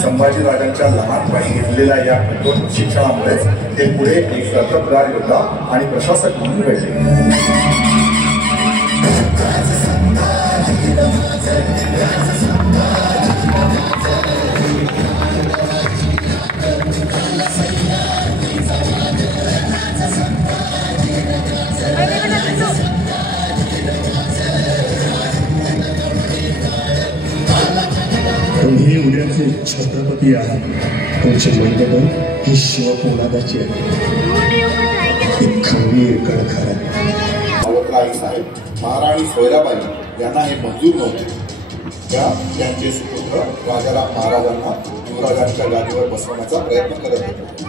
संभाजी राजांच्या लहानपणी घेतलेल्या या कठोर शिक्षणामुळेच ते पुढे एक कर्तबगार योद्धा आणि प्रशासक म्हणून घडले. तुम्ही उद्याचे छत्रपती आहात. तुमचे मंडळ ही शिवपोलादाची आहे. खंबीर कणखर सावत्राई साहेब महाराणी सोयराबाई यांना हे मंजूर नव्हते. त्यांचे सुपुत्र राजाराम महाराजांना युवराजांच्या गादीवर बसवण्याचा प्रयत्न करत होते.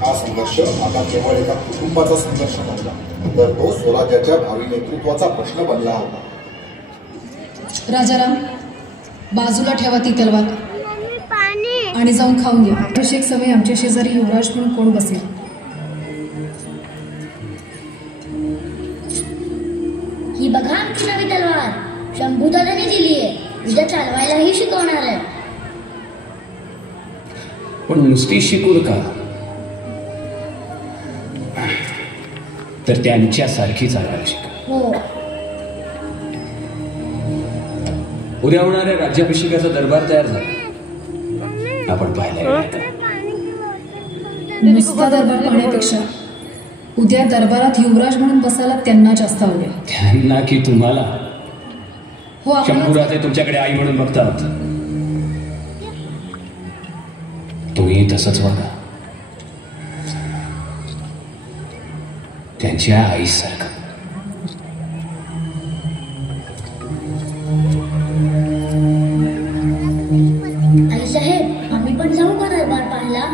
हा संघर्ष आता केवळ एका कुटुंबाचा संघर्ष नव्हता, तर तो स्वराज्याच्या भावी नेतृत्वाचा प्रश्न बनला होता. राजाराम, बाजूला ठेवा ती तलवार आणि जाऊन खाऊन घ्या. अभिषेक समय आमच्या शेजारी युवराज म्हणून कोण बसेल? ही बघा आमची नवी तलवार शंभूदादाने दिली आहे. उद्या चालवायलाही शिकवणार आहे. पण नुसती शिकून का, तर त्यांच्यासारखी चालवायला शिका. हो, उद्या होणाऱ्या राज्याभिषेकाचा दरबार तयार झाला. आपण पाहिला नुसता दरबार पाहण्यापेक्षा उद्या दरबारात युवराज म्हणून बसायला त्यांना जास्त आवडेल. त्यांना की तुम्हाला? हो, शंभूराजे तुमच्याकडे आई म्हणून बघतात. तुम्ही तसंच वागा, त्यांच्या आईसारखं. आई साहेब, आम्ही पण जाऊ का दरबार पाहायला?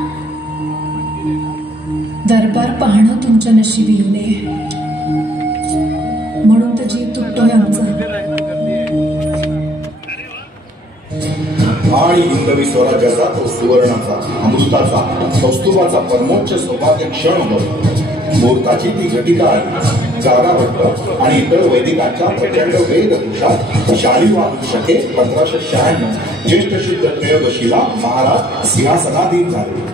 दरबार पाहणं तुमच्या नशिबी येऊ नये म्हणून तर जीव तुटतोय आमचा. आणि हिंदवी स्वराज्याचा तो सुवर्णाचा, अमृताचा, कौस्तुभाचा परमोच्च सौभाग्य क्षण होतो. मुहूर्ताची ती घटिका आली. जागाभट्ट आणि इतर वैदिकांच्या प्रचंड वेदघोषात शालिवाहन शके 1596 ज्येष्ठ शुद्ध त्रयोदशीला महाराज सिंहासनाधीन झाले.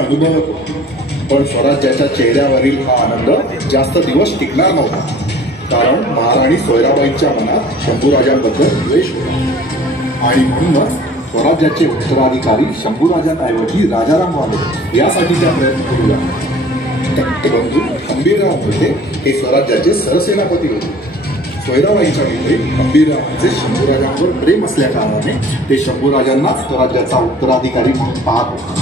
अनुभवत होतो, पण स्वराज्याच्या चेहऱ्यावरील हा आनंद जास्त दिवस टिकणार नव्हता. कारण महाराणी सोयराबाईंच्या मनात शंभूराजांबद्दल द्वेष होता. आणि म्हणूनच स्वराज्याचे उत्तराधिकारी शंभूराजांऐवजी राजाराम व्हावे यासाठी त्या प्रयत्न करू लागले. बंधू खंबीरराव होते हे स्वराज्याचे सरसेनापती होते. भैरवाईच्या मध्ये अंबीरावांचे शंभूराजांवर प्रेम असल्या कारणाने ते शंभूराजांनाच स्वराज्याचा उत्तराधिकारी म्हणून पाहत होते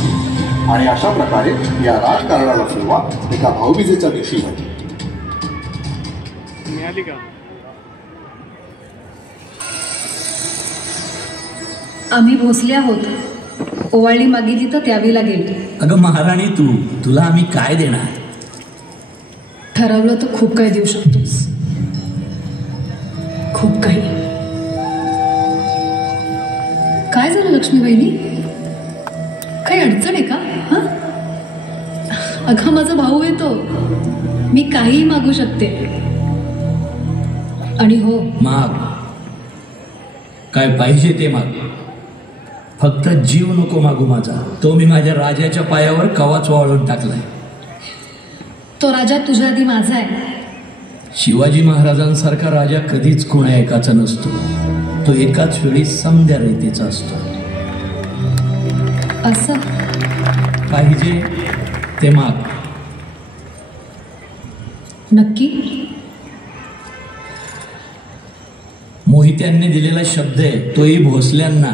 आणि अशा प्रकारे या राजकारणाला सुरुवात एका भाऊबीजेच्या दिवशी झाली. आम्ही भोसले आहोत. ओवाळणी मागितली तर द्यावी लागेल. अगं महाराणी, तुला आम्ही काय देणार? ठरवलं तर खूप काही देऊ शकतोस. खूप काही. काय झालं लक्ष्मी बहिणी? काही अडचण आहे का? हा, अगं माझा भाऊ आहे तो. मी काहीही मागू शकते. आणि हो, माग. काय पाहिजे ते माग. फक्त जीव नको मागू माझा. तो मी माझ्या राजाच्या पायावर कवाच वाळून टाकलाय. तो राजा तुझ्या आधी माझा आहे. शिवाजी महाराजांसारखा राजा कधीच कोणा एकाचा नसतो. तो एकाच वेळी समद्या रीतीचा असतो. असं पाहिजे ते माग. नक्की? मोहित्यांनी दिलेला शब्द आहे, तोही भोसल्यांना.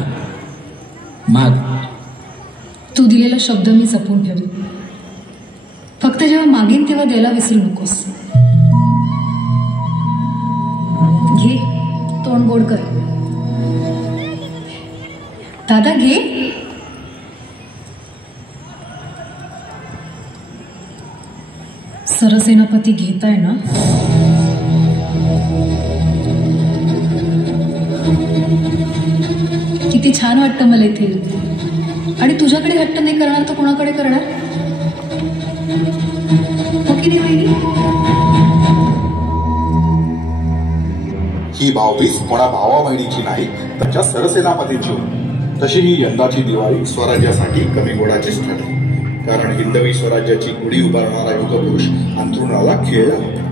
माग. तू दिलेला शब्द मी जपून ठेवेन. फक्त जेव्हा मागीन तेव्हा द्यायला विसरू नकोस. घे, तोंड गोड कर. दादा घे. सरसेनापती घेताय ना? किती छान वाटतं मला इथे. आणि तुझ्याकडे हट्ट नाही करणार तर कोणाकडे करणार? हो की नाही वहिनी? ही भाऊबीज कोणा भावा बहिणीची नाही, त्याच्या सरसेनापतींची होती. तशी ही यंदाची दिवाळी स्वराज्यासाठी कमी गोडाचीच ठरली. कारण हिंदवी स्वराज्याची गुढी उभारणारा युगपुरुष अंथरुणाला खेळला होता.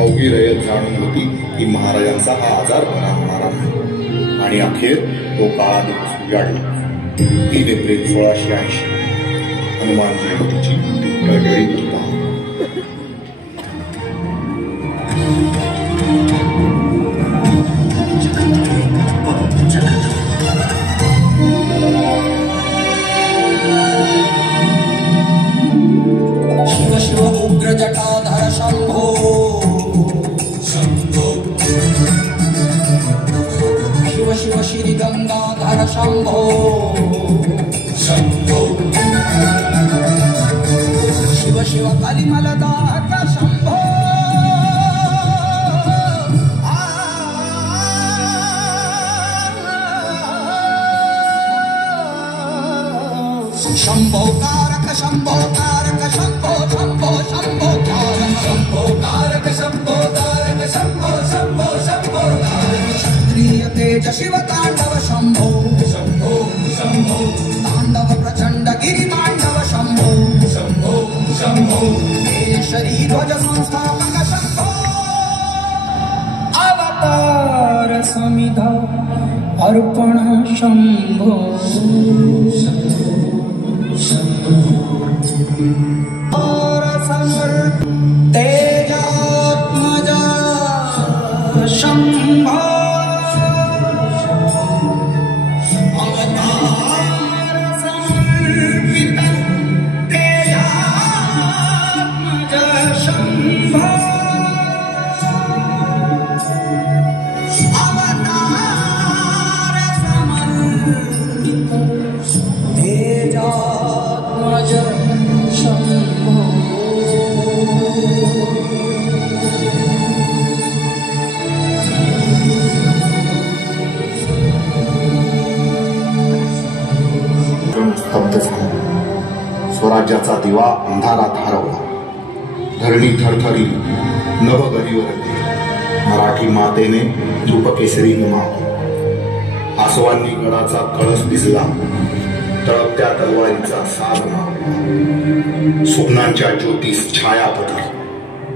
अवघी रयत जाणून होती की महाराजांचा हा आजार बरा होणारा नाही. आणि अखेर तो काळा दिवस उजाडला. 3 एप्रिल 1680 हनुमान जयंतीची टळटळीत होता. शिव शिव उग्र जटाधर शंभो शंभो. शिव शिव श्री गंगाधर शंभो शंभो. शिव शिव कलिमलदाहक शंभो. शंभो कारक शंभो कारक शंभो शंभो शंभो कारक शंभो कारक शंभो कारक शंभो शंभो शंभो कारक. क्षत्रिय तेज शिव तांडव शंभो शंभो शंभो. तांडव प्रचंड गिरी तांडव शंभो शंभो शंभो. केशरी ध्वज संस्थापक शंभो. अवतार समिधा अर्पण शंभो तेजात्मज शंभो. अवतार समर्पित तेजात्मज शंभो. अवतार समर्पित तेजात्मज शंभो. स्तब्ध झाला. स्वराज्याचा दिवा अंधारात हरवला. धरणी थरथरली. नभ गहिवरली. मराठी मातेने ध्रुपकेसरी गमावली. आसवांनी गडाचा कळस भिजला. तळपत्या तलवारीचा साज मावला. स्वप्नांच्या ज्योतीस छाया पडली.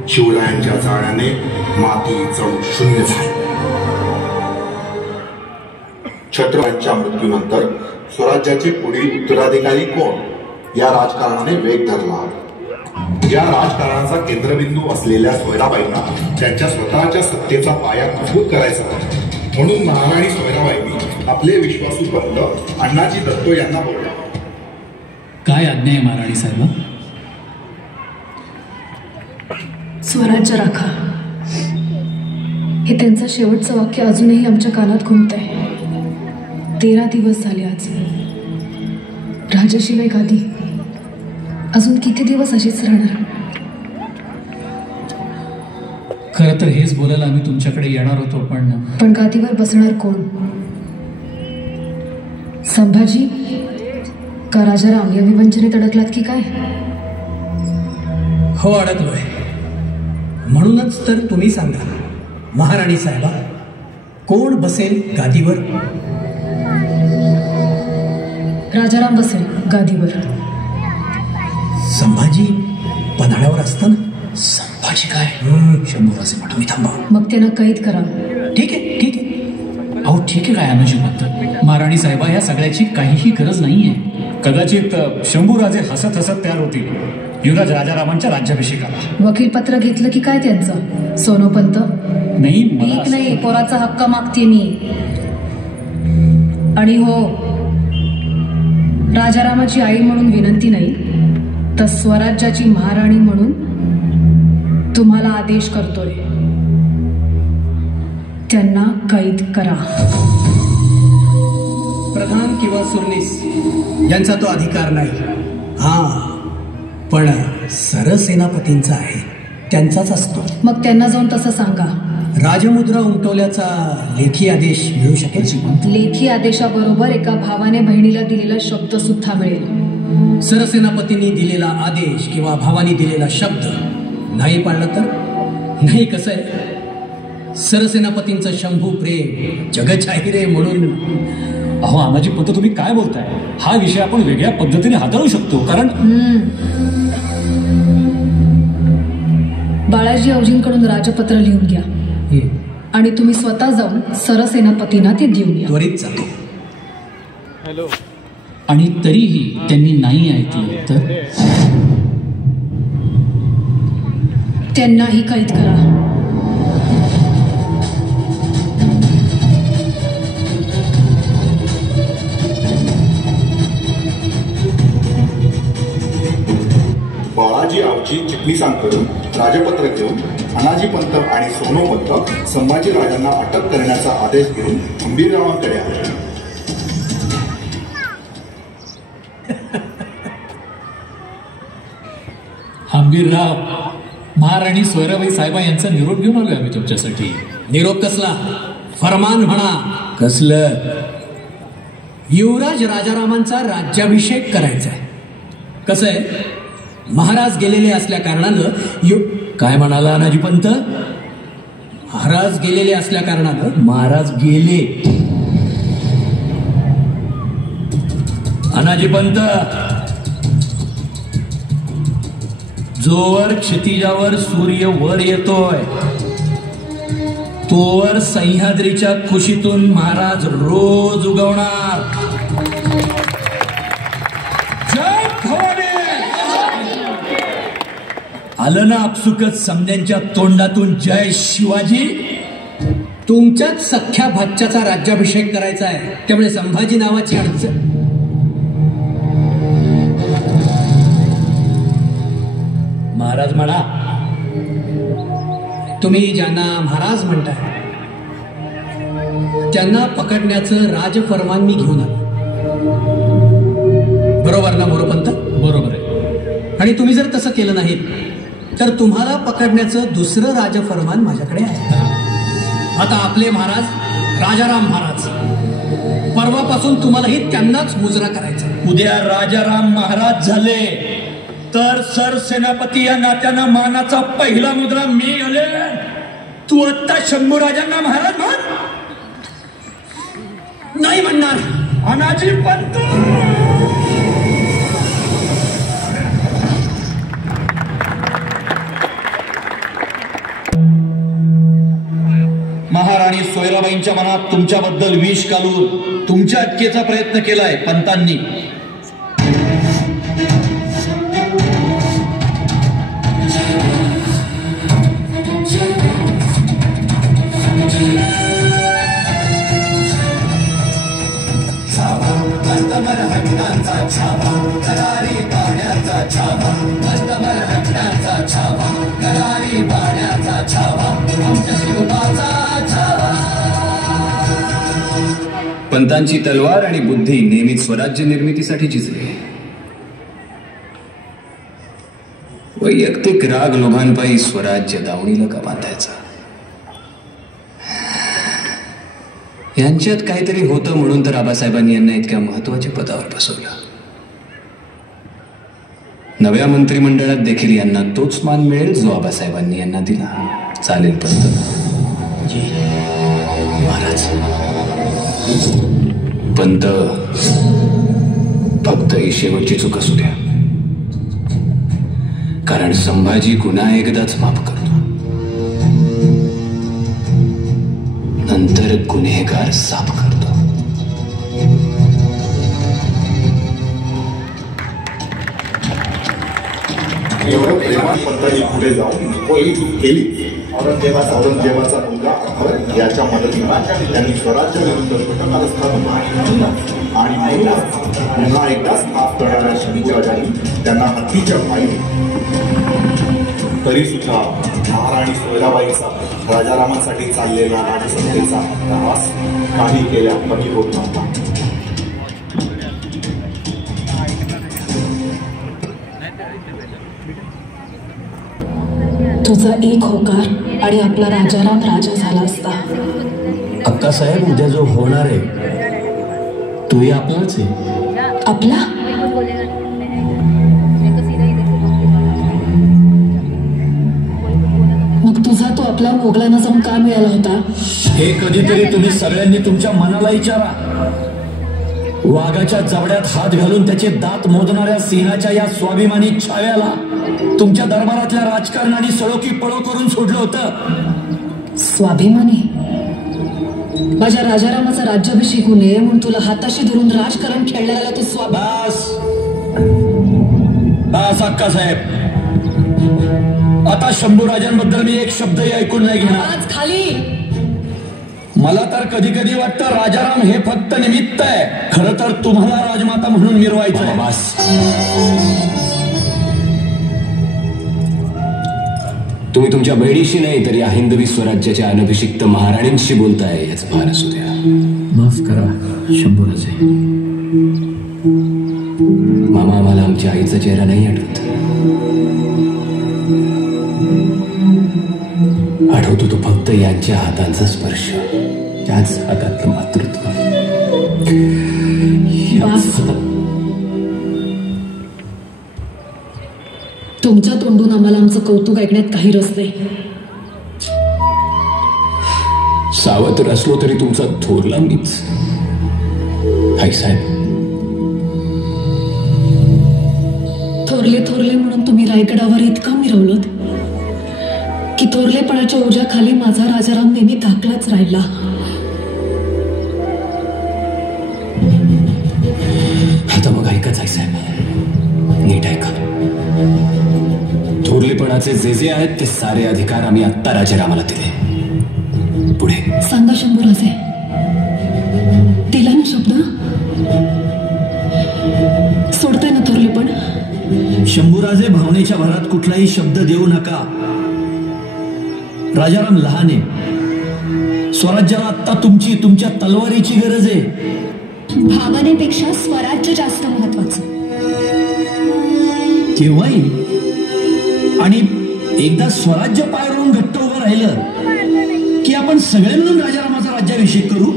शिवरायांच्या जाण्याने माती जणू शून्य झाली. छत्रपतींच्या मृत्यूनंतर स्वराज्याचे पुढील उत्तराधिकारी कोण या राजकारणाने वेग धरला. या राजकारणाचा केंद्रबिंदू असलेल्या सोयराबाईंना त्यांच्या स्वतःच्या सत्तेचा पाया मजबूत करायचा होता. म्हणून महाराणी सोयराबाईंनी आपले विश्वासू पंत अण्णाजी दत्तो यांना बोलले. काय आज्ञा आहे महाराणी साहेब? स्वराज्य राखा हे त्यांचं शेवटचं वाक्य अजूनही आमच्या कानात घुमतंय. 13 दिवस झाले आज. राजाशिवाय गादी अजून किती दिवस अशीच राहणार? खरं तर हेच बोलायला आम्ही तुमच्याकडे येणार होतो, पण गादीवर बसणार कोण? संभाजी का राजाराम या विवंचनेत अडकलात की काय? हो, अडकलोय. म्हणूनच तर तुम्ही सांगा महाराणी साहेबा, कोण बसेल गादीवर? राजाराम बसेल गादीवर. संभाजी पन्हाळ्यावर असताना? संभाजी काय? शंभूराजे म्हणा मी थांबा. मग त्यांना कैद करा. ठीक आहे, ठीक आहे. अहो ठीक आहे काय अनुजी म्हणतात? महाराणी साहेबा, या सगळ्याची काहीही गरज नाहीये. कदाचित शंभूराजे हसत हसत तयार होतील युवराज राजारामांच्या राज्याभिषेकाला. वकीलपत्र घेतलं की काय त्यांचं? सोनोपंत नाही, ठीक नाही, पोराचा हक्क मागते मी. आणि हो, राजारामाची आई म्हणून विनंती नाही, तर स्वराज्याची महाराणी म्हणून तुम्हाला आदेश करतोय, त्यांना कैद करा. प्रधान किंवा सुरनीस यांचा तो अधिकार नाही. हा, पण सरसेनापतींचा आहे, त्यांचाच असतो. मग त्यांना जाऊन तसं सांगा. राजमुद्रा उमटवल्याचा लेखी आदेश मिळू शकेल? लेखी आदेशाबरोबर एका भावाने बहिणीला दिलेला शब्द सुद्धा मिळेल. सरसेनापतींनी दिलेला आदेश किंवा भावानी दिलेला शब्द नाही पाळला तर? नाही, कसं आहे, सरसेनापतींचं शंभू प्रेम जगजाहीर आहे म्हणून. अहो अनाजी पंत, तुम्ही काय बोलताय? हा विषय आपण वेगळ्या पद्धतीने हाताळू शकतो. कारण बाळाजी औजींकडून राजपत्र लिहून घ्या आणि तुम्ही स्वतः जाऊन सरसेनापतींना ते देऊन या. त्वरित जातो. आणि तरीही त्यांनी नाही ऐकलं तर? त्यांनाही कैद करा. बाळाजी आवजी चिटणीसांकडून राजपत्र घेऊन अनाजी पंत आणि सोनोपंत संभाजी राजांना अटक करण्याचा आदेश घेऊन हंबीररावांकडे आले. हंबीरराव, महाराणी सोयराबाई साहेबा यांचा निरोप घेऊन आलोय आम्ही तुमच्यासाठी. निरोप कसला? फरमान म्हणा. कसलं? युवराज राजारामांचा राज्याभिषेक करायचा आहे. कसं आहे, महाराज गेलेले असल्या कारणानं काय म्हणाला अनाजी पंत? महाराज गेलेले असल्या कारणानं. महाराज गेले. अनाजी पंत, जोवर क्षितिजावर सूर्य वर येतोय तोवर सह्याद्रीच्या कुशीतून महाराज रोज उगवणार. जय भवानी. आलं ना आपसुकच समद्यांच्या तोंडातून जय शिवाजी. तुमच्याच सख्या भाच्याचा राज्याभिषेक करायचा आहे, त्यामुळे संभाजी नावाची अडचण. महाराज म्हणा. तुम्ही ज्यांना महाराज म्हणताय त्यांना पकडण्याचं राजफरमान मी घेऊन आलो. बरोबर ना मोरोपंत? बरोबर आहे. आणि तुम्ही जर तसं केलं नाही तर तुम्हाला पकडण्याचं दुसरं राजफरमान माझ्याकडे आहे. आता आपले महाराज राजाराम महाराज, परवापासून तुम्हालाही त्यांनाच मुजरा करायचा. उद्या राजाराम महाराज झाले तर सरसेनापती या नात्यानं मानाचा पहिला मुद्रा मी घाले. तू आत्ता शंभूराजांना महाराज म्हण. नाही म्हणणार. अनाजी पंत. महाराणी सोयराबाईंच्या मनात तुमच्याबद्दल विष घालून तुमच्या अटकेचा प्रयत्न केलाय पंतांनी. रत्नांचा छावा करारी पाण्याचा छावा कस्टमर रत्नांचा छावा करारी पाण्याचा छावा आमच्या शिवबाचा छावा. पंतांची तलवार आणि बुद्धी नेहमीच स्वराज्य निर्मितीसाठी झिजली. वैयक्तिक राग लोभांपायी स्वराज्य दावणीला का बांधायचा? यांच्यात काहीतरी होतं म्हणून तर आबासाहेबांनी यांना इतक्या महत्वाच्या पदावर बसवलं. नव्या मंत्रिमंडळात देखील यांना तोच मान मिळेल जो आबासाहेबांनी यांना दिला. चालेल पंत महाराज. पंत फक्त ही शेवटची चूक असू द्या, कारण संभाजी गुन्हा एकदाच माफ करतो, नंतर गुन्हेगार साफ करतो. एवढं प्रेमात पंतांनी पुढे जाऊन पहिली चूक केली. औरंगजेबाचा मुलगा अकबर याच्या मदतीने त्यांनी स्वराज्य विरुद्ध कारस्थान आणि पुन्हा एकदाच माफ करणाऱ्या शंभूराजांनी त्यांना हत्तीच्या पायी. तरी सुद्धा महाराणी सोयराबाईचा राजारामांसाठी चाललेला राजसत्तेचा प्रवास काही केल्या कमी होत नव्हता. तुझा एक होकार आणि आपला राजाराम राजा झाला असता. अक्कासाहेब, उद्या जो होणार आहे तोही आपलाच आहे. आपला? मग तुझा तो आपला मोगलांना जाऊन का मिळाला होता? हे कधीतरी तुम्ही सगळ्यांनी तुमच्या मनाला विचारा. वाघाच्या जबड्यात हात घालून त्याचे दात मोजणाऱ्या सिंहाच्या या स्वाभिमानी छाव्याला तुमच्या दरबारातल्या राजकारणाने सळोकी पळो करून सोडलं होतं. स्वाभिमानी? माझ्या राजारामाचा राज्याभिषेक होऊ नये म्हणून तुला हाताशी धरून राजकारण खेळलेला तो बस बस अक्कासाहेब, आता शंभूराजांबद्दल मी एक शब्दही ऐकून नाही घेणार. आज खाली. मला तर कधी कधी वाटतं राजाराम हे फक्त निमित्त आहे, खरं तर तुम्हाला राजमाता म्हणून मिरवायचं आहे. बस, तुम्ही तुमच्या बहिणीशी नाही तर या हिंदवी स्वराज्याच्या अनभिषिक्त महाराणींशी बोलताय याच भान असू द्या. माफ करा शंभूराजे. मामा, आम्हाला आमच्या आईचा चेहरा नाही आठवत. आठवतो तो फक्त यांच्या हातांचा स्पर्श, त्याच हातातलं मातृत्व. तुमच्या तोंडून आम्हाला आमचं कौतुक ऐकण्यात काही रस नाही. सावत्र असलो तरी तुमचा थोरला मीच. आईसाहेब, थोरले थोरले म्हणून तुम्ही रायगडावर इतका मिरवलत की थोरलेपणाच्या ओझ्याखाली माझा राजाराम नेहमी धाकलाच राहिला. आता मग ऐकाच आईसाहेब, नीट ऐका. थोरलेपणाचे जे जे आहेत ते सारे अधिकार आम्ही आत्ता राजारामाला दिले. पुढे सांगा शंभूराजे, दिला ना शब्द? सोडताय ना थोरलेपण? शंभूराजे, भावनेच्या भरात कुठलाही शब्द देऊ नका. राजाराम लहान आहे. स्वराज्याला आत्ता तुमच्या तलवारीची गरज आहे. भावनेपेक्षा स्वराज्य जास्त महत्वाचं. केव्हाही आणि एकदा स्वराज्य पायावरून घट्ट उभं राहिलं की आपण सगळे मिळून राजारामाचा राज्याभिषेक करू.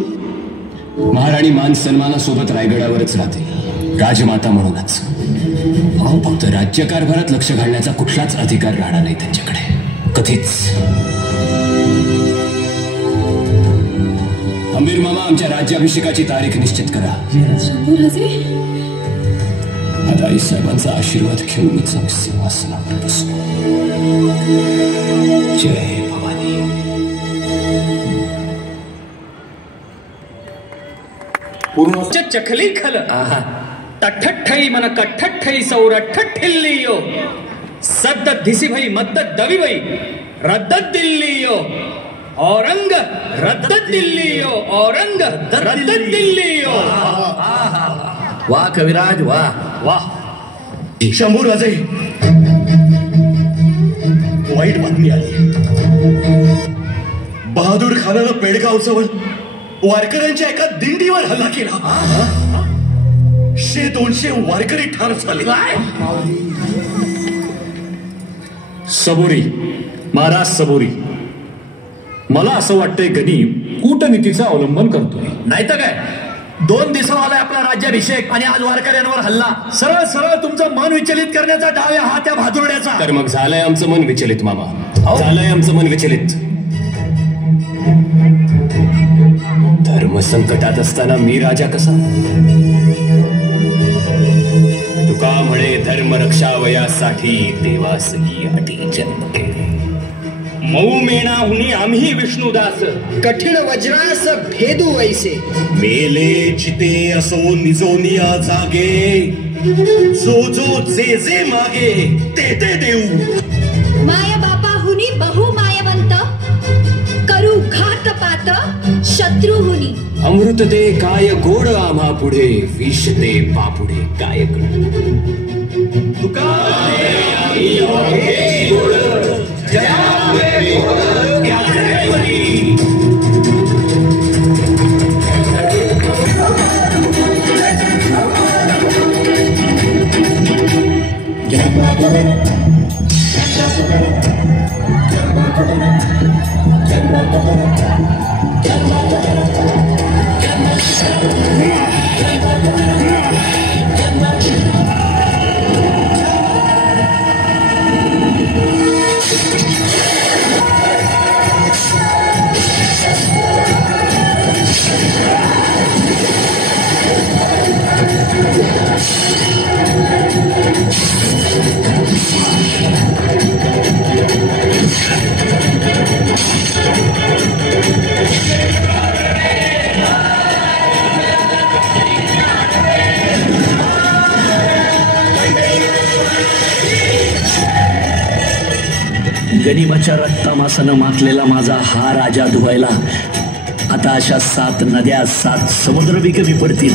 महाराणी मान सन्मानासोबत रायगडावरच राहतील, राजमाता म्हणूनच. फक्त राज्यकारभारात लक्ष घालण्याचा कुठलाच अधिकार राहणार नाही त्यांच्याकडे, कधीच. आमिर मामा, आमच्या राज्याभिषेकाची तारीख निश्चित करा. आता आई साहेबांचा आशीर्वाद घेऊनच आम्ही सिंहासनावर बसू. जय भवानी. पूर्ण चखली खल तठ्ठई मन कठ्ठई सौरठ्ठिल्लियो सद्द धिसी भई मद्द दवी भई रद्दत दिल्लियो औरंग रद्दत दिल्लियो औरंग रद्दत दिल्लियो. वा कविराज वा वा शंभूराजे, वाईट बातमी आली. बहादूर खानानं पेडगाव जवळ वारकऱ्यांच्या एका दिंडीवर हल्ला केला. 100-200 वारकरी ठार झाले. सबुरी महाराज सबुरी. मला असं वाटतंय गणी कूटनीतीचं अवलंबन करतोय. नाही तर काय, 2 दिवसावर आलाय आपला राज्याभिषेक आणि आज वारकऱ्यांवर हल्ला. सरळ सरळ तुमचं मन विचलित करण्याचा डाव आहे हा त्या भादुरड्याचा. तर मग झालंय आमचं मन विचलित मामा, झालंय आमचं मन विचलित. धर्म संकटात असताना मी राजा कसा? तुका म्हणे धर्म रक्षावयासाठी देवासही अटी जन्म केले. मऊ मेणाहुनी आम्ही विष्णुदास, कठीण वज्रास भेदू वैसे. मेले चिते असो निजोनिया जागे, जो जो जे जे मागे ते ते देऊ. माय बापाहुनी बहु मायवंत, करू घात पात शत्रुहुनी. अमृत दे काय गोड आम्हा पुढे, विष दे पापुढे काय कळ. तुका गनिमाच्या रक्तामासानं मातलेला माझा हा राजा धुवायला आता अशा 7 नद्या 7 समुद्र बी कमी पडतील.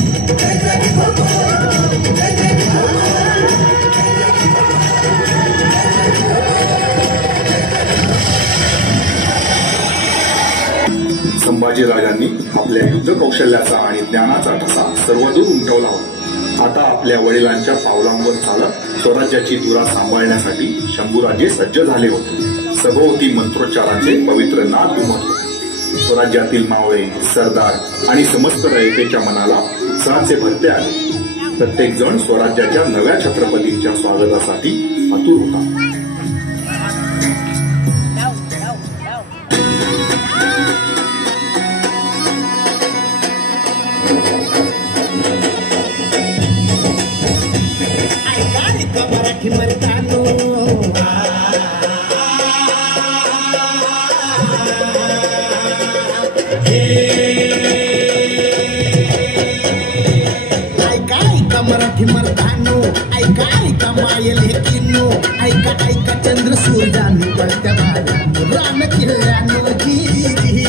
संभाजीराजांनी आपल्या युद्ध कौशल्याचा आणि ज्ञानाचा ठसा सर्वदूर उमटवला होता. आता आपल्या वडिलांच्या पावलांवर चालत स्वराज्याची धुरा सांभाळण्यासाठी शंभूराजे सज्ज झाले होते. सभोवती मंत्रोच्चाराचे पवित्र नाद घुमत होते. स्वराज्यातील मावळे, सरदार आणि समस्त रयतेच्या मनाला उत्साहाचे भरते आले. प्रत्येक जण स्वराज्याच्या नव्या छत्रपतींच्या स्वागतासाठी आतुर होता. मराठी मर्दानो, ऐका ऐका मायल हे किन्नो, ऐका ऐका चंद्र सूर्यानो, पळत्या बाळानो, रान किल्ल्यानो जी. हे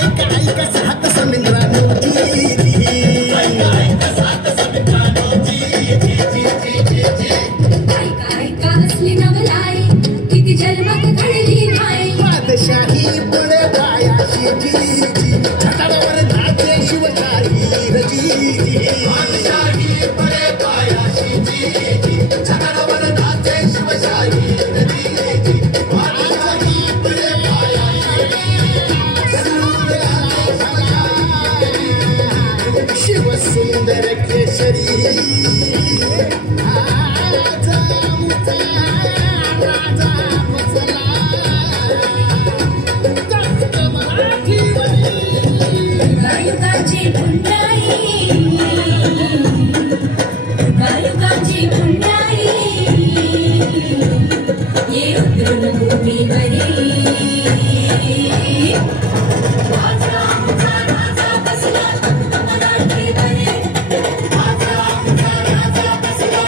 ऐका ऐका सात समुद्रानो जी. ऐका ऐका असली नवलाई, किती जन्मात घडली नाही. बादशाही पुढे पायाशी जी. छतावर नाचे शिवशाही बादशाही पुढे पायाशी जी. छतावर नाचे शिवशाही बादशाही पुढे पायाशी शिव सुंदर केशरी. युगायुगाची पुंडाई, युगायुगाची पुंडाई, ये उतरून भूमीवरी. राजा बसला मराठीवरी, राजा बसला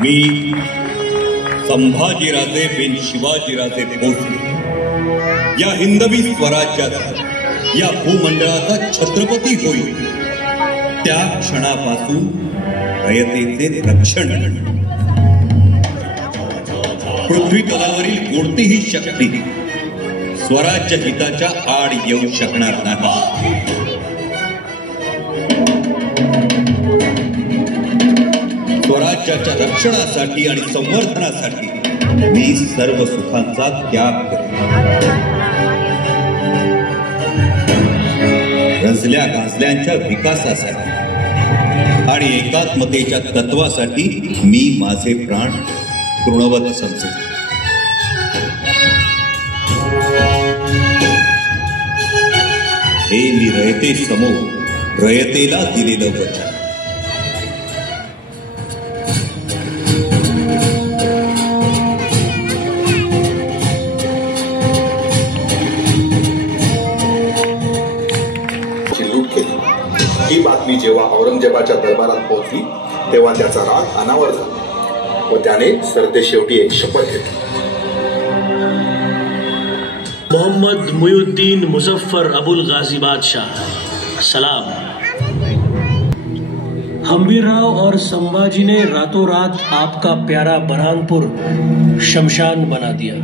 मी संभाजीराजे बिन शिवाजीराजे भोसले या हिंदवी स्वराज्याचा या भूमंडळाचा छत्रपती होईल त्या क्षणापासून रयतेचे रक्षण पृथ्वी तलावरील कोणतीही शक्ती स्वराज्य हिताच्या आड येऊ शकणार नाही. स्वराज्याच्या रक्षणासाठी आणि संवर्धनासाठी मी सर्व सुखांचा त्याग करेन. रंजल्या गाजल्यांच्या विकासासाठी आणि एकात्मतेच्या तत्वासाठी मी माझे प्राण तृणवत समजेन. हे मी रयते समोर रयतेला दिलेलं वचन. ही बातमी जेव्हा औरंगजेबाच्या दरबारात पोहोचली तेव्हा त्याचा राग अनावर झाला व त्याने सरतेशेवटी एक शपथ घेतली. मोहम्मद मुयुद्दीन मुजफ्फर अबुल गाजी बादशाह सलाम. हम्बीरराव और संभाजी ने रातों रात आपका प्यारा बरहानपुर शमशान बना दिया.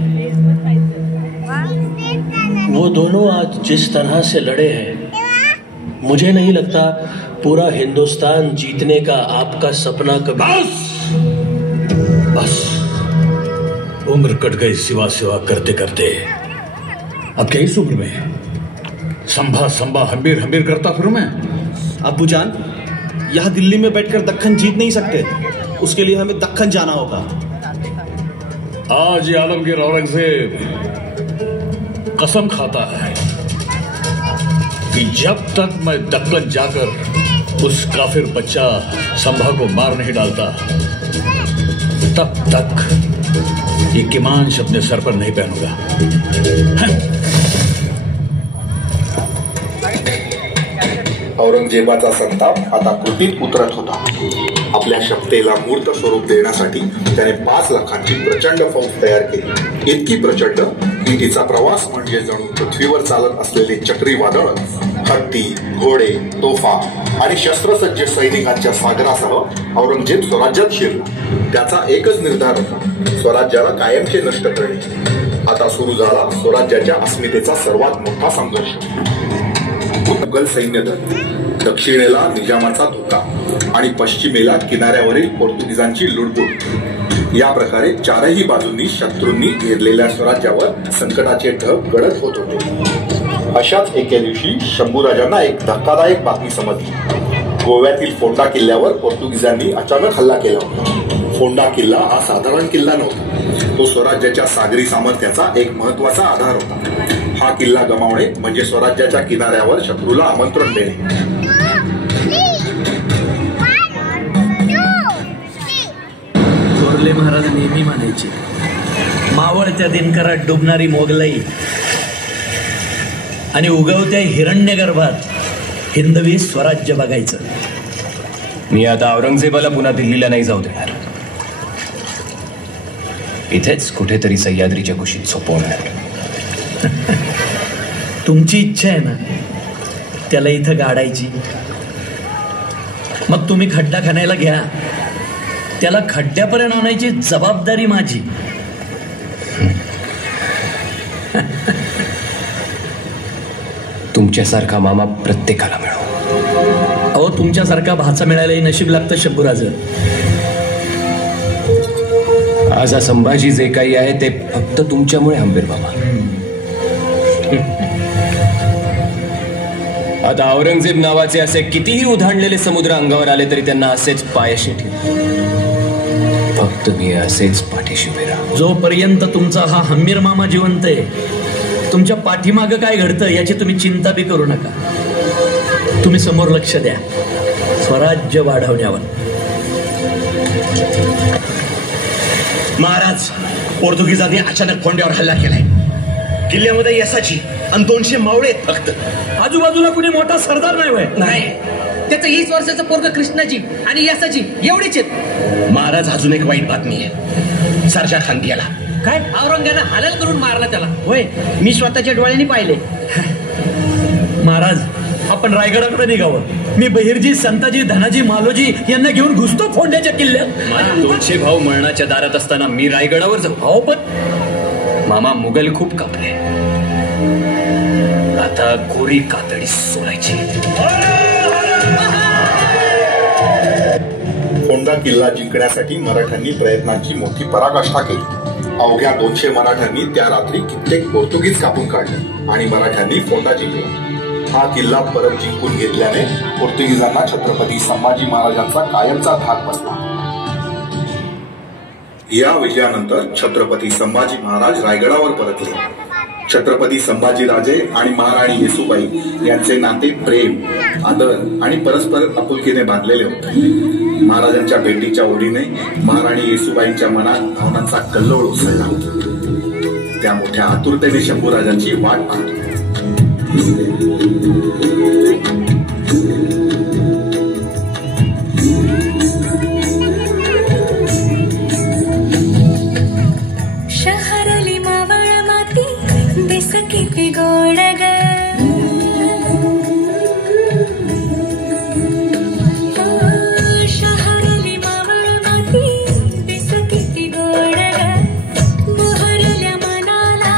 वो दोनों आज जिस तरह से लड़े हैं मुझे नहीं लगता पूरा हिंदुस्तान जीतने का आपका सपना कभी. बस उम्र कट गई सिवा सिवा करते करते. अब क्या इस उम्र में संभा संभा हम्बीर हम्बीर करता फिर मैं. अब्बू जान, यहाँ दिल्ली में बैठकर दक्कन जीत नहीं सकते. उसके लिए हमें दक्कन जाना होगा. आज ये आलमगीर औरंगजेब कसम खाता है कि जब तक मैं दक्कन जाकर उस काफिर बच्चा संभा को मार नहीं डालता तब तक ये किमांश अपने सर पर नहीं पहनूंगा. औरंगजेबाचा संताप आता कृतीत उतरत होता. आपल्या शपथेला मूर्त स्वरूप देण्यासाठी त्याने 5 लाखांची प्रचंड फौज तयार केली. इतकी प्रचंड की तिचा प्रवास म्हणजे जणू पृथ्वीवर चालत असलेले चक्रीवादळ, हत्ती, घोडे, तोफा आणि शस्त्रसज्ज सैनिकांच्या सागरासह औरंगजेब स्वराज्यात शिरला. त्याचा एकच निर्धार होता, स्वराज्याला कायमचे नष्ट करणे. आता सुरू झाला स्वराज्याच्या अस्मितेचा सर्वात मोठा संघर्ष. मुघल सैन्यदल, दक्षिणेला निजामाचा धोका आणि पश्चिमेला किनाऱ्यावरील पोर्तुगीजांची लुडबुड. या प्रकारे चारही बाजूंनी शत्रूंनी घेरलेल्या स्वराज्यावर संकटाचे ढग गडद होत होते. अशाच एके दिवशी शंभूराजांना एक धक्कादायक बातमी समजली. गोव्यातील फोंडा किल्ल्यावर पोर्तुगीजांनी अचानक हल्ला केला होता. फोंडा किल्ला हा साधारण किल्ला नव्हता. तो स्वराज्याच्या सागरी सामर्थ्याचा एक महत्वाचा आधार होता. हा किल्ला गमावणे म्हणजे स्वराज्याच्या किनाऱ्यावर शत्रूला आमंत्रण देणे. थोरले महाराज नेहमी म्हणायचे, मावळत्या दिनकरात डुबणारी मोगलाई आणि उगवत्या हिरण्यगर्भात हिंदवी स्वराज्य बघायचं. मी आता औरंगजेबाला पुन्हा दिल्लीला नाही जाऊ देणार. इथेच कुठेतरी सह्याद्रीच्या कुशीत सोपवणार. तुमची इच्छा आहे ना त्याला इथं गाडायची, मग तुम्ही खड्डा खणायला घ्या. त्याला खड्ड्यापर्यंत आणायची जबाबदारी माझी. तुमच्यासारखा मामा प्रत्येकाला मिळो. अहो, तुमच्यासारखा भाचा मिळायलाही नशीब लागतं शंभूराज. आज हा संभाजी जे काही आहे ते फक्त तुमच्यामुळे हंबीर बाबा. आता औरंगजेब नावाचे असे कितीही उधाणलेले समुद्र अंगावर आले तरी त्यांना असेच पायाशी ठेव. फक्त मी असेच पाठीशी उभे राहा. जोपर्यंत तुमचा हा हंबीर मामा जिवंत आहे, तुमच्या पाठीमागं काय घडतं याची तुम्ही चिंता बी करू नका. तुम्ही समोर लक्ष द्या, स्वराज्य वाढवण्यावर. महाराज, पोर्तुगीजांनी अचानक फोंड्यावर हल्ला केलाय. किल्ल्यामध्ये यसाची आणि 200 मावळे आहेत फक्त. आजूबाजूला कुणी मोठा सरदार नाही वय? नाही. त्याचं 20 वर्षाचं पोरग कृष्णाजी आणि यसाची एवढीच आहेत. महाराज, अजून एक वाईट बातमी आहे. सरजा खान गेला. काय? औरंगाने हालल करून मारला त्याला? होय, मी स्वतःच्या डोळ्यांनी पाहिले. महाराज, आपण रायगडाकडे निघावं. मी बहिर्जी, संताजी, धनाजी, मालोजी यांना घेऊन घुसतो फोंड्याच्या किल्ल्यात. 200 भाऊ मरणाच्या दारात असताना मी रायगडावर जाऊ? अहो, पण मामा, मुघल खूप कापले. आता कोरी कातडी सोडायची. फोंडा किल्ला जिंकण्यासाठी मराठ्यांनी प्रयत्नांची मोठी पराकाष्ठा केली. अवघ्या 200 मराठ्यांनी त्या रात्री कित्येक पोर्तुगीज कापून काढले आणि मराठ्यांनी फोंडा जिंकला. हा किल्ला परत जिंकून घेतल्याने पोर्तुगीजांना छत्रपती संभाजी महाराजांचा कायमचा धाक बसला. या विजयानंतर छत्रपती संभाजी महाराज रायगडावर परतले. छत्रपती संभाजीराजे आणि महाराणी येसूबाई यांचे नाते प्रेम, आदर आणि परस्पर आपुलकीने बांधलेले होते. महाराजांच्या भेटीच्या ओढीने महाराणी येसूबाईंच्या मनात भावनांचा कल्लोळ उसळला. त्या मोठ्या आतुरतेने शंभूराजांची वाट पाहत होत्या. शहरली मावळ माती दिस किती गोड ग. शहरली मावळ माती दिस किती गोड ग. मोहरल्या मनाला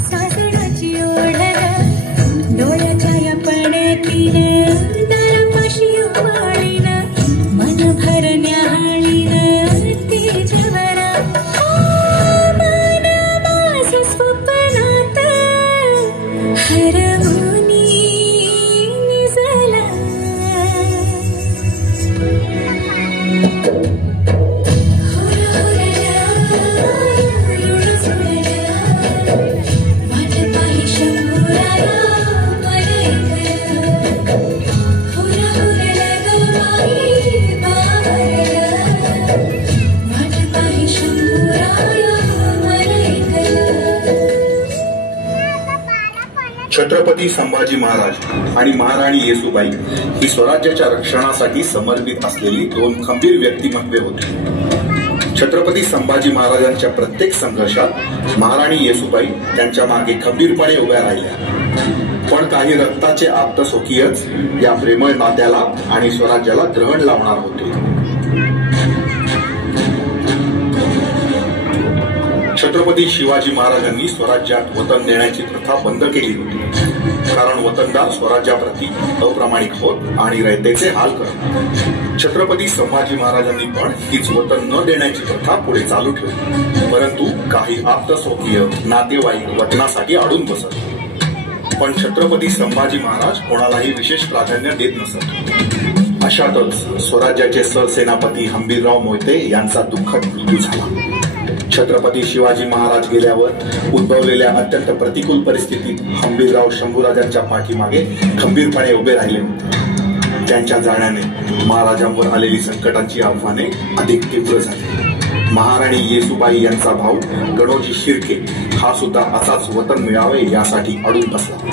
सासणाची ओढ ग. डोळ्याच्या या पडे छत्रपती संभाजी महाराज आणि महाराणी येसूबाई ही स्वराज्याच्या रक्षणासाठी समर्पित असलेली दोन खंबीर व्यक्तिमत्वे होती. छत्रपती संभाजी महाराजांच्या प्रत्येक संघर्षात महाराणी येसूबाई त्यांच्या मागे खंबीरपणे उभ्या राहिल्या. पण काही रक्ताचे आप्तस्वकीयच या प्रेमळ नात्याला आणि स्वराज्याला ग्रहण लावणार होते. छत्रपती शिवाजी महाराजांनी स्वराज्यात वतन देण्याची प्रथा बंद केली होती, कारण वतनदार स्वराज्याप्रती अप्रामाणिक होत आणि रयतेचे हाल करत. छत्रपती संभाजी महाराजांनी पण हीच वतन न देण्याची प्रथा पुढे चालू ठेवली, परंतु काही आप्तस्वकीय नातेवाईक वतनासाठी अडून बसत. पण छत्रपती संभाजी महाराज कोणालाही विशेष प्राधान्य देत नसत. अशातच स्वराज्याचे सरसेनापती हंबीरराव मोहिते यांचा दुःखद मृत्यू झाला. छत्रपती शिवाजी महाराज गेल्यावर उद्भवलेल्या अत्यंत प्रतिकूल परिस्थितीत हंबीरराव शंभूराजांच्या पाठीमागे खंबीरपणे उभे राहिले होते. त्यांच्या जाण्याने महाराजांवर आलेली संकटांची आव्हाने अधिक तीव्र झाली. महाराणी येसूबाई यांचा भाऊ गणोजी शिर्के हा सुद्धा असाच वतन मिळावे यासाठी अडून बसला.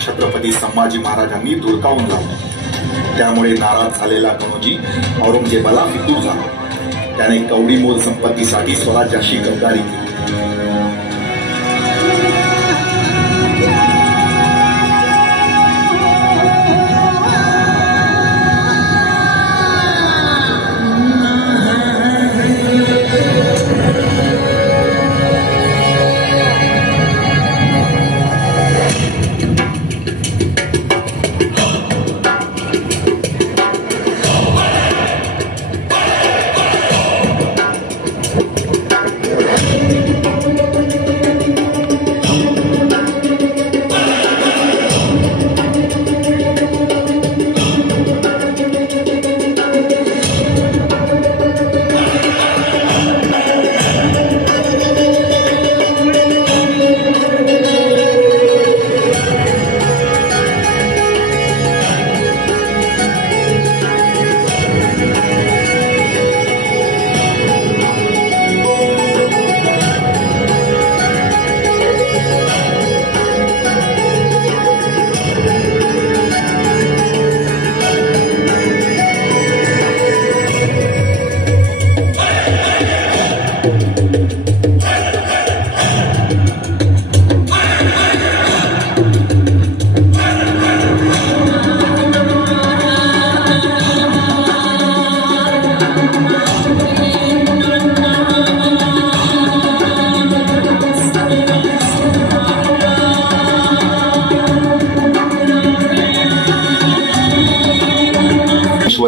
छत्रपती संभाजी महाराजांनी धुडकावून लावली. त्यामुळे नाराज झालेला गणोजी औरंगजेबाला फितूर झाला. त्याने कवडीमोल संपत्तीसाठी स्वराज्याशी गद्दारी केली.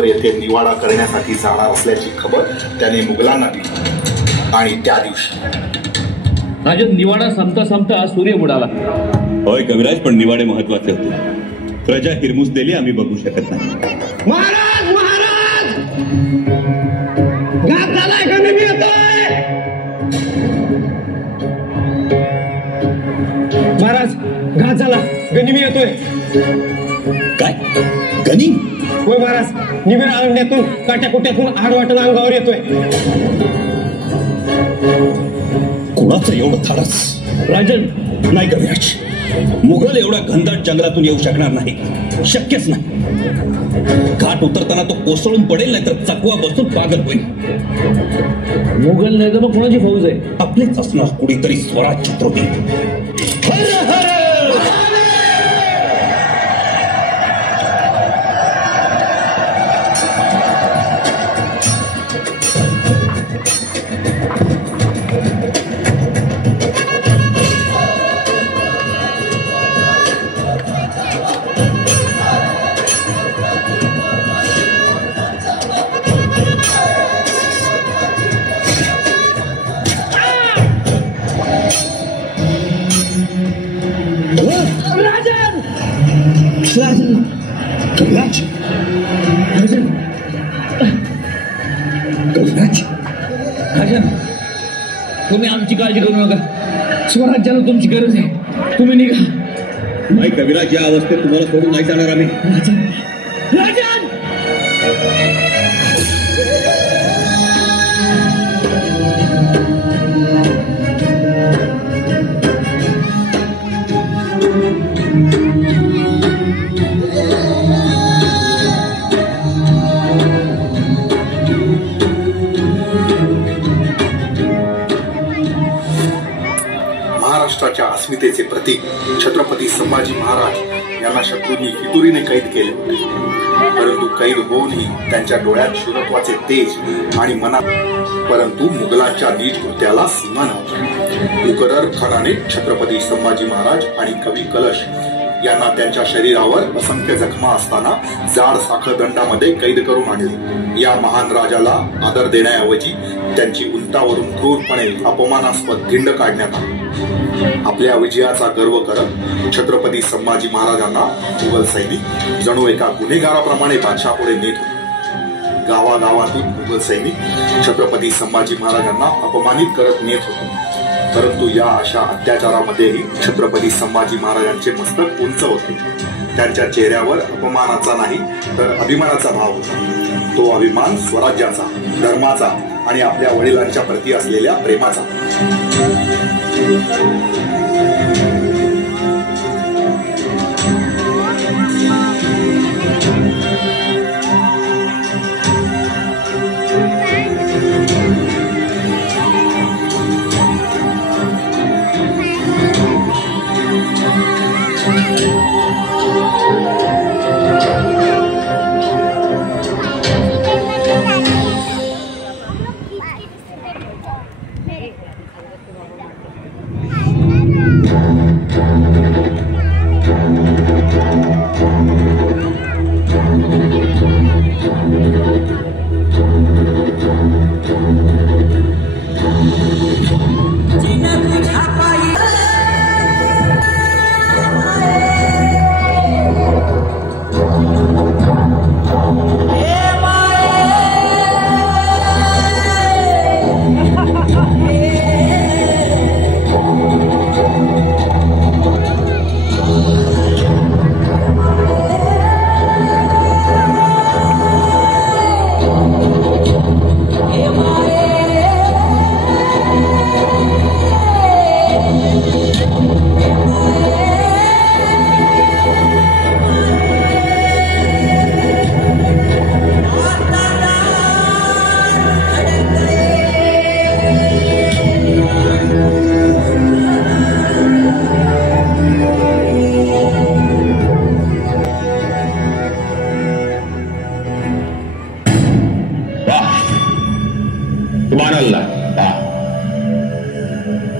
येथे निवाडा करण्यासाठी जाणार असल्याची खबर त्याने मुघलांना दिली आणि त्या दिवशी राजन निवाडा संपता संपता सूर्य बुडाला. होय कविराज, पण निवाडे महत्वाचे होते. प्रजा हिरमुसलेली आम्ही बघू शकत नाही. महाराज महाराज घात झालाय का? मी येतोय महाराज, घात झाला. गनिमी येतोय. काय गनिम? होय महाराज, निबिड अरण्यातून काट्याकुट्यातून आडवाटण अंगावर येतोय. कोणाचं एवढं धाडस? राजन नाही कविराज, मुघल एवढ्या घनदाट जंगलातून येऊ शकणार नाही. शक्यच नाही. घाट उतरताना तो कोसळून पडेल, नाही तर चकवा बसून पागल होईल. मुघल नाही तर मग कोणाची फौज आहे? आपलेच असणार कुणीतरी स्वराज छत्रपती. तुम्ही आमची काळजी करू नका. स्वराज्याला तुमची गरज आहे. तुम्ही निघा. नाही कविराज, या अवस्थेत तुम्हाला सोडून नाही जाणार आम्ही. राजन! महाराष्ट्राच्या अस्मितेचे प्रतीक छत्रपती संभाजी महाराज यांना शत्रूंनी फितुरीने कैद केले होते. परंतु कैद होऊनही त्यांच्या डोळ्यात शूरत्वाचे तेज आणि मनात, परंतु मुघलांच्या नीच कृत्याला सीमा नव्हती. मुकरर खानाने छत्रपती संभाजी महाराज आणि कवी कलश यांना त्यांच्या शरीरावर असंख्य जखमा असताना जाड साखळदंडामध्ये कैद करून आणले. या महान राजाला आदर देण्याऐवजी त्यांची उंटावरून क्रूरपणे अपमानास्पद धिंड काढण्यात आली. आपल्या विजयाचा गर्व करत छत्रपती संभाजी महाराजांना मुघल सैनिक जणू एका गुन्हेगाराप्रमाणे बादशाहपुढे नेत होते. गावागावातून मुघल सैनिक छत्रपती संभाजी महाराजांना अपमानित करत नेत होते. परंतु या अशा अत्याचारामध्येही छत्रपती संभाजी महाराजांचे मस्तक उंच होते. त्यांच्या चेहऱ्यावर अपमानाचा नाही तर अभिमानाचा भाव होता. तो अभिमान स्वराज्याचा, धर्माचा आणि आपल्या वडिलांच्या प्रती असलेल्या प्रेमाचा.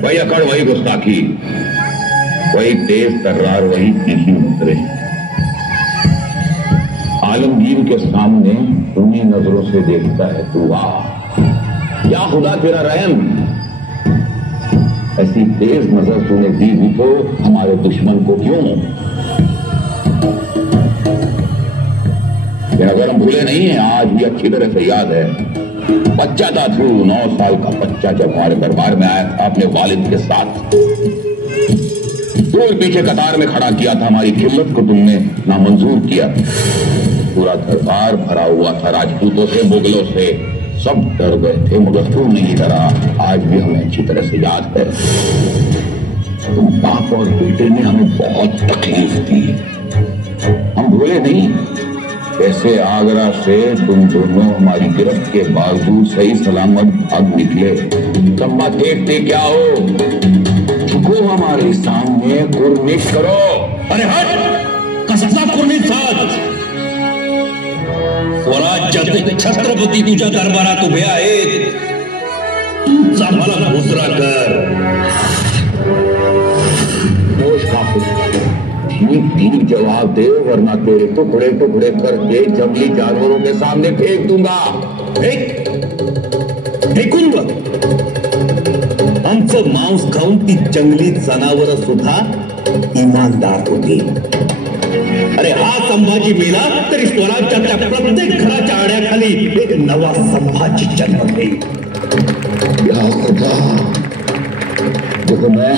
वही अकड़, वही गुस्ताखी, वही तेज तर्रार, वही तीखी नजरें। आलमगीर के सामने उन्हीं नजरों से देखता है तू। वाह या खुदा तेरा रहम, ऐसी तेज नजर तूने दी भी तो हमारे दुश्मन को क्यों? अगर हम भूले नहीं है, आज भी अच्छी तरह से याद है। बच्चा था तू, 9 साल का बच्चा, जब हमारे दरबार में आया था अपने वालिद के साथ। तू पीछे कतार में खड़ा किया था, हमारी खिदमत को तुमने नामंजूर किया। पूरा दरबार भरा हुआ था राजपूतों से, मुगलों से, सब डर गए थे, मगर तू नहीं डरा। आज भी हमें अच्छी तरह से याद है। तुम बाप और बेटे ने हमें बहुत तकलीफ दी, हम भूले नहीं। कैसे आगरा से तुम दोनों हमारी गिरफ्त के बावजूद सही सलामत भाग निकले। चंबा देखते क्या हो, झुको हमारे सामने, कुर्निश करो। अरे हट, कसला कुर्निश साथ। स्वराज्याचे छत्रपती तुझ्या दरबारात उभे आहेत, तू चांगला मुजरा कर। ठीक जवाब दे, वरना तेरे टुकड़े टुकड़े करके जंगली जानवरों के सामने फेंक दूंगा। फेकून बघ, आमचं मांस खाऊन ती जंगली जनावर सुद्धा इमानदार होती। अरे हा संभाजी मेला तरी स्वराज्याच्या प्रत्येक घराच्या आड्याखाली एक नवा संभाजी जन्मते। या खुदा, देखो मैं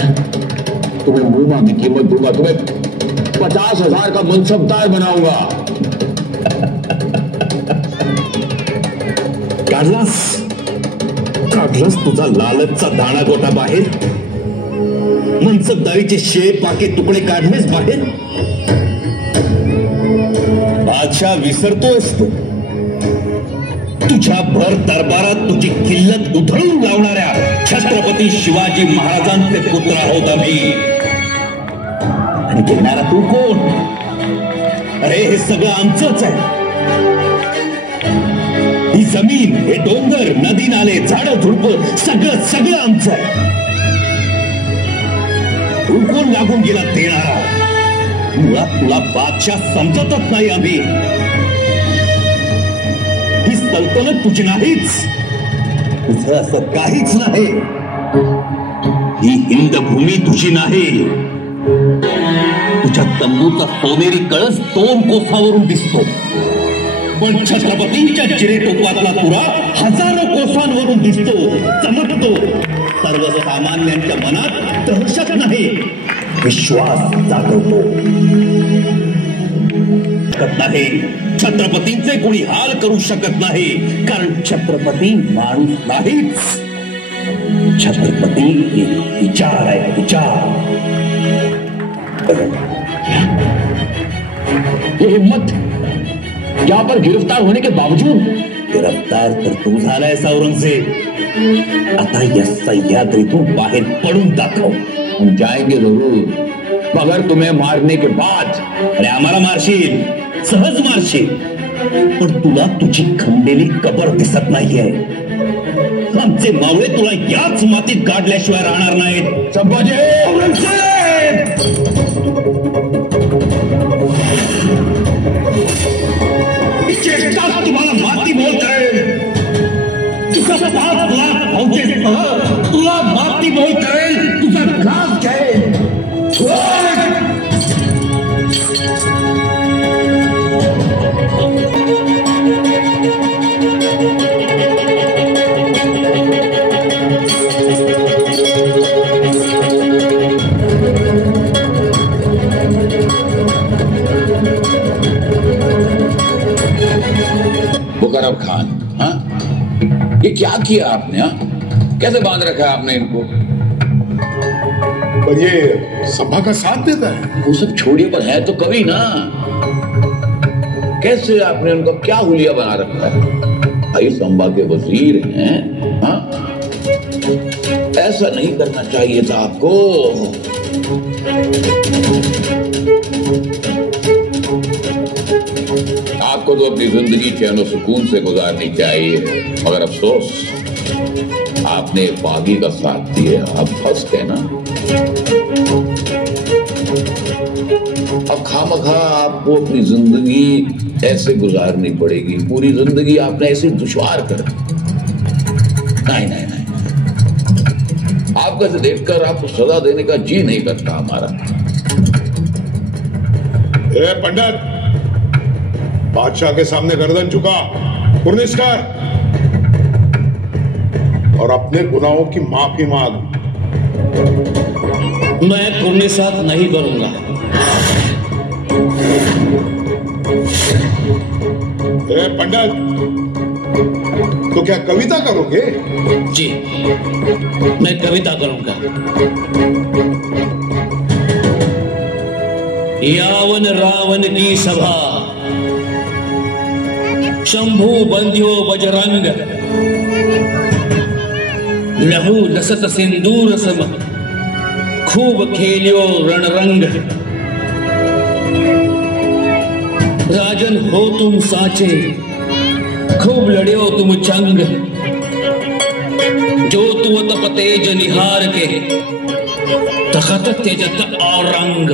तुम्हें मुंह मांगी कीमत दूंगा, तुम्हें 50,000 का मनसबदार बनाऊंगा। काढलास तुझा लालचचा दाणा गोटा बाहेर, मनसबदारीचे शेर पाके तुकडे काढलेस बाहेर। बादशाह विसरतोयस तू, तुझ्या भर दरबारात तुझी किल्लत उधळून लावणाऱ्या छत्रपती शिवाजी महाराजांचे पुत्र आहोत आम्ही। आणि घेणारा तू कोण? अरे हे सगळं आमचंच आहे। ही जमीन, हे डोंगर, नदी नाले, झाडं झुडपं सगळं सगळं आमचं आहे। तू कोण लागून गेला देणारा? मुळात तुला बादशाह समजतच नाही आम्ही। ही सल्तनत तुझी नाहीच, तुझं असं काहीच नाही। ही हिंद भूमी तुझी नाही। तुझ्या तंबूचा सोनेरी कळस 2 कोसावरून दिसतो, पण छत्रपतींच्या चिरेटोपातला तुरा हजारो कोसांवरून दिसतो, चमकतो। सर्वसामान्यांच्या मनात दहशत नाही, विश्वास जागवतो। नाही, छत्रपतींचे कोणी हाल करू शकत नाही, कारण छत्रपती माणूस नाहीच, छत्रपती विचार आहे, विचार। ये हिम्मत, यहाँ पर गिरफ्तार होने के बावजूद। गिरफ्तार तर तू झालायस औरंगजेब, आता या सह्याद्रीतून बाहेर पडून दाखव। हम जाएंगे जरूर, मगर तुम्हें मारने के बाद। अरे आम्हाला मारशील, सहज मारशील, पण तुला तुझी खंडेली कबर दिसत नाहीये। आमचे मावळे तुला याच मातीत गाडल्याशिवाय राहणार नाहीत। संभाजी, तुम्हाला माती मोल करेल, तुझा 5 लाख फौजेसह तुला माती मोल करेल, तुझा घास घ्याल। मुकर्रम खान, हाँ? ये क्या किया आपने? हाँ? कैसे बांध रखा है आपने इनको? पर ये सभा का साथ देता है। वो सब छोड़िए, पर है तो कवि ना। कैसे आपने उनको क्या हुलिया बना रखा है? भाई संभा के वजीर हैं, हाँ? ऐसा नहीं करना चाहिए था आपको। आपको तो अपनी जिंदगी चैन और सुकून से गुजारनी चाहिए, मगर अफसोस आपने बागी का साथ दिया, आप फंस गए ना। अब खामखा आपको अपनी जिंदगी ऐसे गुजारनी पड़ेगी, पूरी जिंदगी आपने ऐसे दुश्वार कर दी। नहीं नहीं नहीं, आपको ऐसे देखकर आपको सजा देने का जी नहीं करता हमारा। पंडित, बादशाह के सामने गर्दन झुका, कुर्निश कर और अपने गुनाहों की माफी मांग। मैं कुर्निशात नहीं करूंगा। पंडित, तो क्या कविता करोगे? जी, मैं कविता करूंगा। यावन रावण की सभा, शंभू बंध्यो बजरंग लहू लसत सिंदूर सम खूब खेलियो रणरंग राजन हो तुम साचे खूब लड़ियो तुम जंग जो तुवत पतेज निहार के तखत तेजत औरंग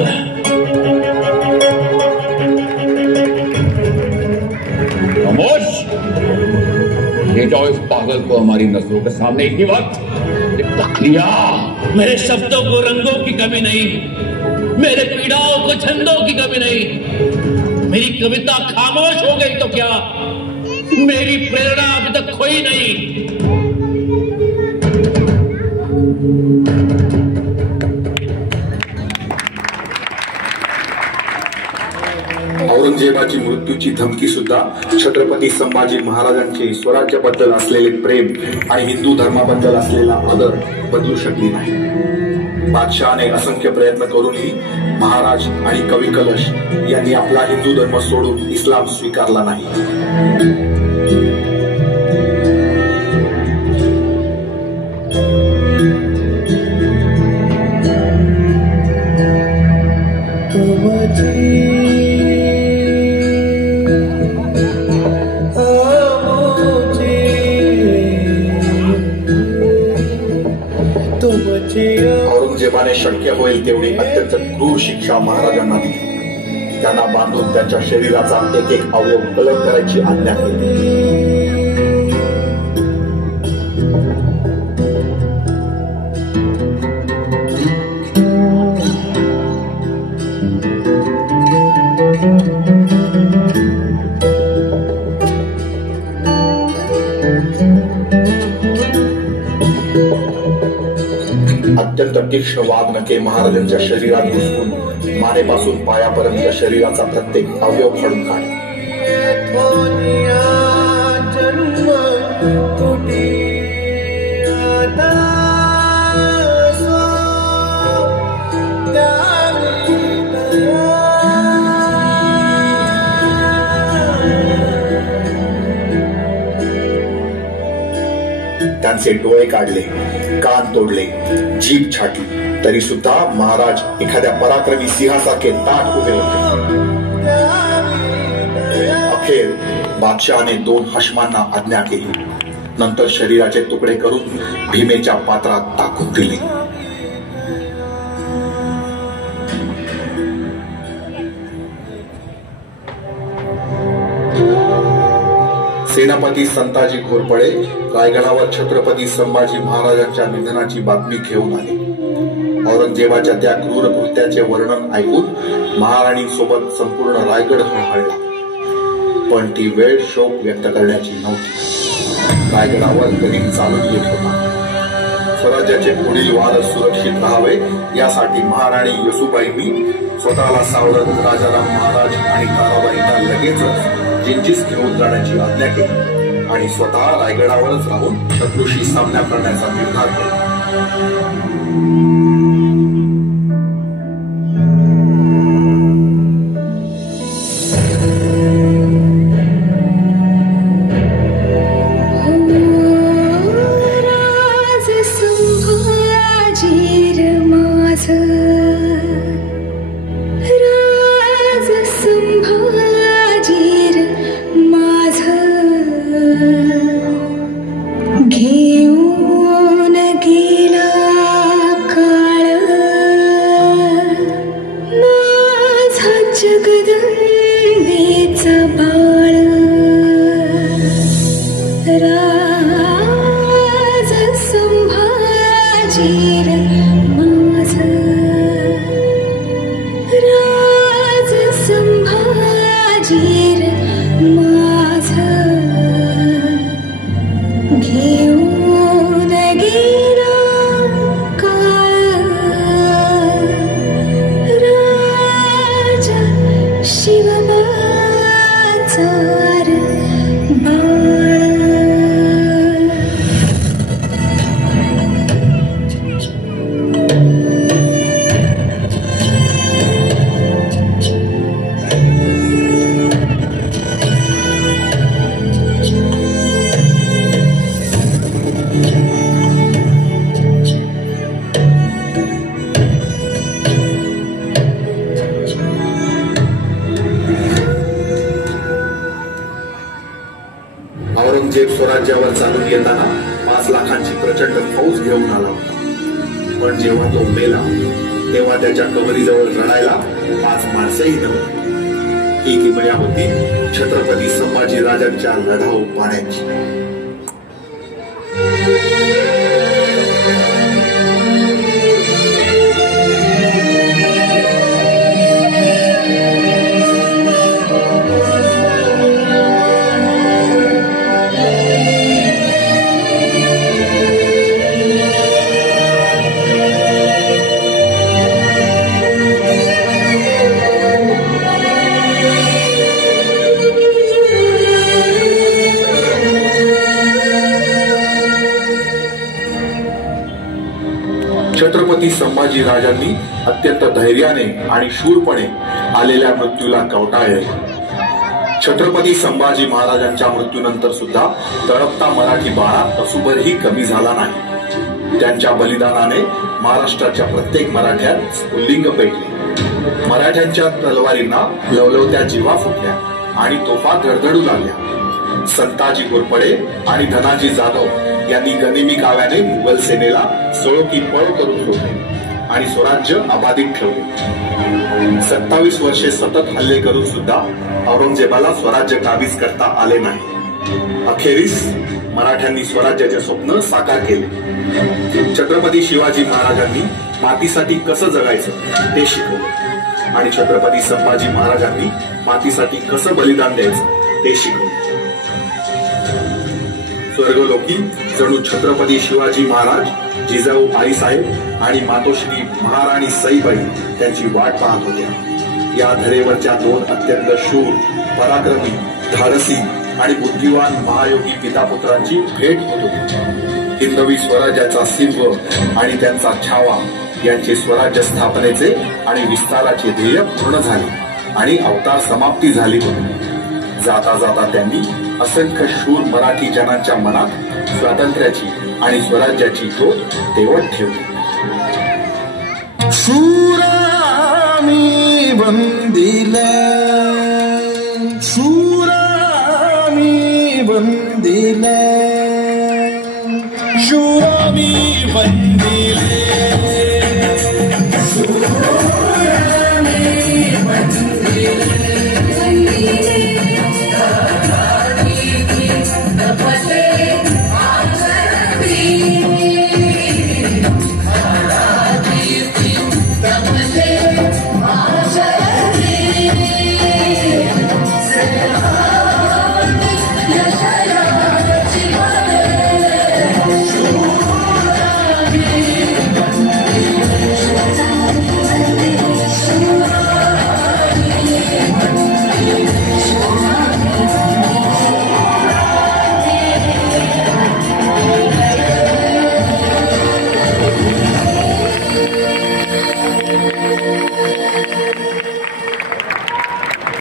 खामोश! ले जाओ इस पागल को हमारी नजरों के सामने इसी वक्त तक लिया। मेरे शब्दों को रंगों की कमी नहीं, मेरे पीड़ाओं को छंदों की कमी नहीं। मेरी कविता खामोश हो गई तो क्या, मेरी प्रेरणा अभी तक खोई नहीं। औरंगजेबाची मृत्यूची धमकी सुद्धा छत्रपती संभाजी महाराजांचे स्वराज्याबद्दल असलेले प्रेम आणि हिंदू धर्माबद्दल असलेला आदर बदलू शकली नाही. बादशहाने असंख्य प्रयत्न करूनही महाराज आणि कवी कलश यांनी आपला हिंदू धर्म सोडून इस्लाम स्वीकारला नाही. औरंगजेबाने शक्य होईल तेवढी अत्यंत क्रूर शिक्षा महाराजांना दिली. त्यांना बांधून त्यांच्या शरीराचा एक एक अवयव कलम करायची आज्ञा केली. अत्यंत तीक्ष्ण वाघनखे महाराजांच्या शरीरात घुसवून मानेपासून पायापर्यंत शरीराचा प्रत्येक अवयव फाडून काढला. त्यांचे डोळे काढले, कान तोडले, जीभ छाटली, तरी सुद्धा महाराज एखाद्या पराक्रमी सिंहासारखे ताठ उभे होते. अखेर बादशहाने 2 हशमांना आज्ञा केली. नंतर शरीराचे तुकडे करून भीमेच्या पात्रात टाकून दिले. सेनापती संताजी घोरपडे रायगडावर छत्रपती संभाजी महाराजांच्या निधनाची बातमी घेऊन आले. औरंगजेबाच्या त्या क्रूर कृत्याचे वर्णन ऐकून महाराणींसोबत संपूर्ण रायगड हळहळला. पण ती वेळ शोक व्यक्त करण्याची नव्हती. रायगडावर गरीब चालून येत होता. स्वराज्याचे पुढील वारस सुरक्षित राहावे यासाठी महाराणी येसूबाईंनी स्वतःला सावरत राजाराम महाराज आणि ताराबाईंना लगेचच जिंजीस घेऊन जाण्याची आज्ञा केली आणि स्वतः रायगडावरच राहून शत्रूशी सामना करण्याचा निर्धार केला. स्वराज्यावर चालून येताना 5 लाखांची प्रचंड फौज घेऊन आला होता. पण जेव्हा तो मेला तेव्हा त्याच्या कबरीजवळ रडायला 5 माणसंही नव्हती. ही किमया होती छत्रपती संभाजी राजांच्या लढाऊ पाण्याची. छत्रपती संभाजी राजांनी अत्यंत धैर्याने आणि शूरपणे आलेल्या मृत्यूला कवटाळले. छत्रपती संभाजी महाराजांच्या मृत्यूनंतर सुद्धा तळपता मराठी बाळा असूभरही कमी झाला नाही. त्यांच्या बलिदानाने महाराष्ट्राच्या प्रत्येक मराठ्यात स्फुल्लिंग पेटले. मराठ्यांच्या तलवारींना लवलवत्या जीवा फुटल्या आणि तोफा धडधडू लागल्या. संताजी घोरपडे आणि धनाजी जाधव यांनी गनिमी काव्याने मुघल सेनेला सोळोकी पळ करून सोडले आणि स्वराज्य अबाधित ठेवले. 27 वर्षे सतत हल्ले करून सुद्धा औरंगजेबाला स्वराज्य काबीज करता आले नाही. अखेरीस मराठ्यांनी स्वराज्याचे स्वप्न साकार केले. छत्रपती शिवाजी महाराजांनी मातीसाठी कसं जगायचं ते शिकवले आणि छत्रपती संभाजी महाराजांनी मातीसाठी कसं बलिदान द्यायचं ते शिकवले. स्वर्गलोकी जणू छत्रपती शिवाजी महाराज, जिजाऊ आईसाहेब आणि मातोश्री महाराणी सईबाई त्यांची वाट पाहत होत्या. या धरेवरच्या 2 अत्यंत शूर, पराक्रमी, धाडसी आणि बुद्धिवान महायोगी पितापुत्रांची भेट होत होती. हिंदवी स्वराज्याचा सिंह आणि त्यांचा छावा यांचे स्वराज्य स्थापनेचे आणि विस्ताराचे ध्येय पूर्ण झाले आणि अवतार समाप्ती झाली होती. जाता जाता त्यांनी असंख्य शूर मराठी जनांच्या मनात स्वातंत्र्याची आणि स्वराज्याची ज्योत तेवत ठेवली. शूरामी बंदिले, शूरामी बंदिले, शूरामी बंदिले.